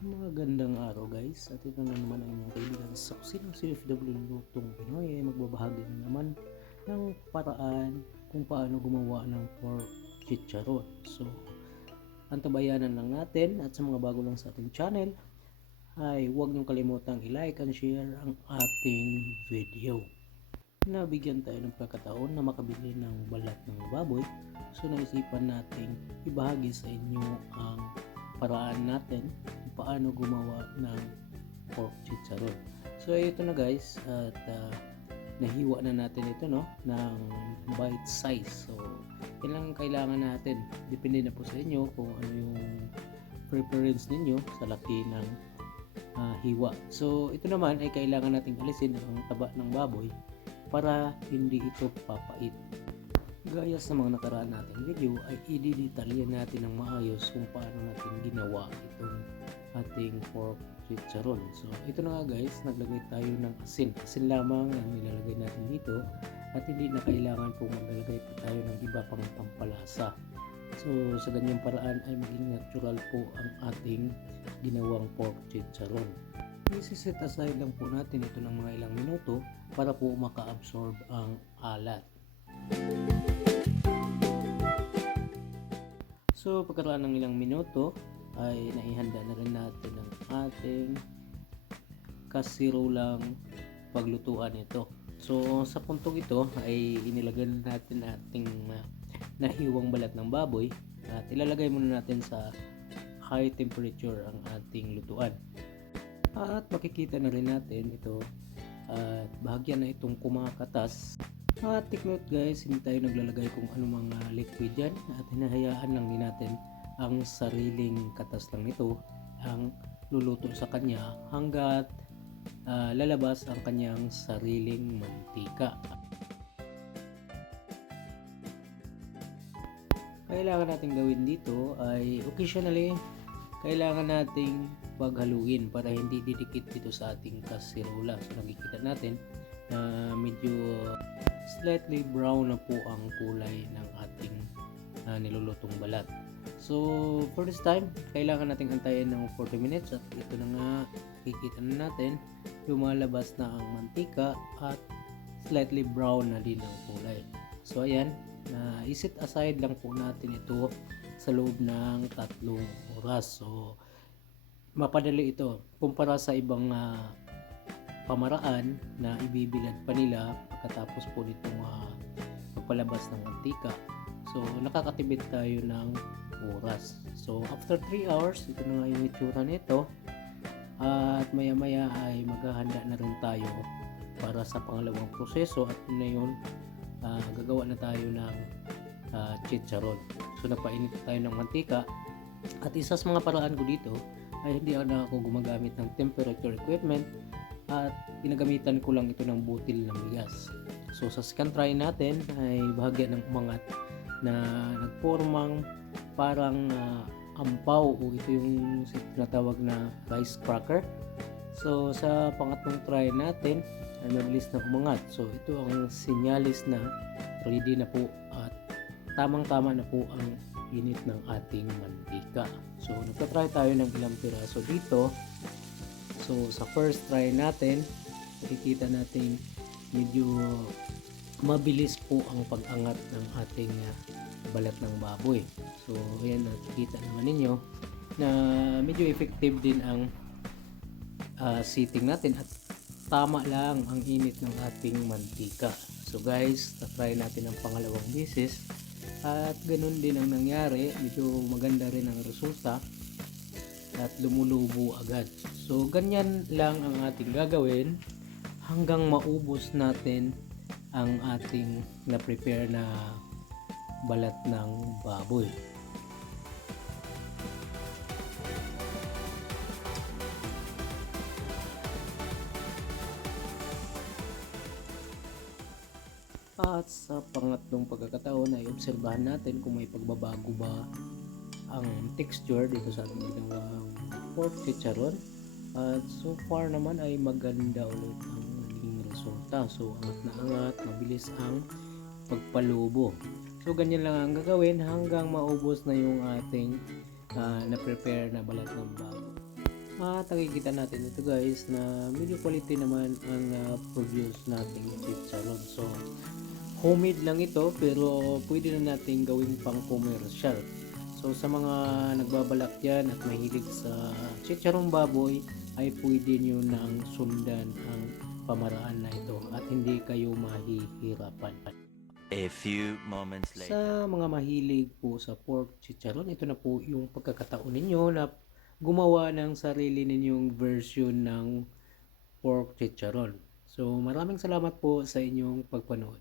Magandang araw guys, at ito na naman ang inyong kaibigan sa Kusinang CFW Lutong Pinoy ay magbabahagi na naman ng paraan kung paano gumawa ng pork chicharon. So, antabayanan lang natin, at sa mga bago lang sa ating channel ay huwag niyong kalimutang i-like and share ang ating video. Nabigyan tayo ng pagkakataon na makabili ng balat ng baboy, so naisipan nating ibahagi sa inyo ang paraan natin kung paano gumawa ng pork chicharon. So ito na guys, at nahiwa na natin ito ng bite size. So yan lang kailangan natin, depende na po sa inyo kung ano yung preference ninyo sa laki ng hiwa. So ito naman ay kailangan nating alisin ang taba ng baboy para hindi ito papait. Gaya sa mga nakaraan nating video ay i-detalye natin ng maayos kung paano natin ginawa itong ating pork chicharon. So ito na nga guys, naglagay tayo ng asin. Asin lamang ang nilalagay natin dito, at hindi na kailangan po maglalagay pa tayo ng iba pang pampalasa. So sa ganyang paraan ay maging natural po ang ating ginawang pork chicharon. I-set aside lang po natin ito ng mga ilang minuto para po maka-absorb ang alat. So pagkaraan ng ilang minuto ay naihanda na rin natin ang ating kasirolang paglutuan ito. So sa puntong ito ay inilagay natin ating nahiwang balat ng baboy, at ilalagay muna natin sa high temperature ang ating lutuan. At makikita na rin natin ito at bahagya na itong kumakatas. At take note guys, hindi tayo naglalagay kung ano mga liquid dyan, at hinahayaan lang din natin ang sariling katas lang nito ang luluto sa kanya hanggat lalabas ang kanyang sariling mantika. Kailangan natin gawin dito ay occasionally kailangan nating paghaluin para hindi didikit dito sa ating kasirola. So nakikita natin na medyo slightly brown na po ang kulay ng ating nilulutong balat. So for this time, kailangan nating antayin ng 40 minutes, at ito na nga, kikita na natin lumalabas na ang mantika at slightly brown na din ang kulay. So ayan, iset aside lang po natin ito sa loob ng 3 oras. So mapadali ito kumpara sa ibang pamaraan na ibibilad pa nila pagkatapos po nitong pagpalabas ng mantika. So nakakatipid tayo ng oras. So after 3 hours, ito na nga yung itsura nito, at maya maya ay maghahanda na rin tayo para sa pangalawang proseso, at na yun, gagawa na tayo ng chicharon. So nagpainit tayo ng mantika, at isa sa mga paraan ko dito ay hindi na ako gumagamit ng temperature equipment, at ginagamitan ko lang ito ng butil ng bigas. So sa second try natin ay bahagya ng umangat na nagpormang parang ampaw, o ito yung tinatawag na rice cracker. So sa pangatlong try natin ay mabilis na umangat. So ito ang sinyalis na ready na po at tamang-tama na po ang init ng ating mantika. So nagtatry tayo ng ilang piraso dito. So sa first try natin, makikita natin medyo mabilis po ang pag-angat ng ating balat ng baboy. So ayan, nakikita naman ninyo na medyo effective din ang seating natin, at tama lang ang init ng ating mantika. So guys, try natin ang pangalawang beses, at ganun din ang nangyari. Medyo maganda rin ang resulta at lumulubo agad. So ganyan lang ang ating gagawin hanggang maubos natin ang ating na-prepare na balat ng baboy. At sa pangatlong pagkakataon ay obserbahan natin kung may pagbabago ba ang texture dito sa ating ginawang pork chicharon. At so far naman ay maganda ulit ang naging resulta. So angat na angat, mabilis ang pagpalubo. So ganyan lang ang gagawin hanggang maubos na yung ating na-prepare na balat ng bago. At nakikita natin ito guys na medyo quality naman ang produce nating chicharon. So homemade lang ito pero pwede na natin gawing pang commercial. So sa mga nagbabalak yan at mahilig sa chicharong baboy ay pwede nyo nang sundan ang pamaraan na ito at hindi kayo mahihirapan. A few moments later. Sa mga mahilig po sa pork chicharon, ito na po yung pagkakataon ninyo na gumawa ng sarili ninyong version ng pork chicharon. So maraming salamat po sa inyong pagpanood.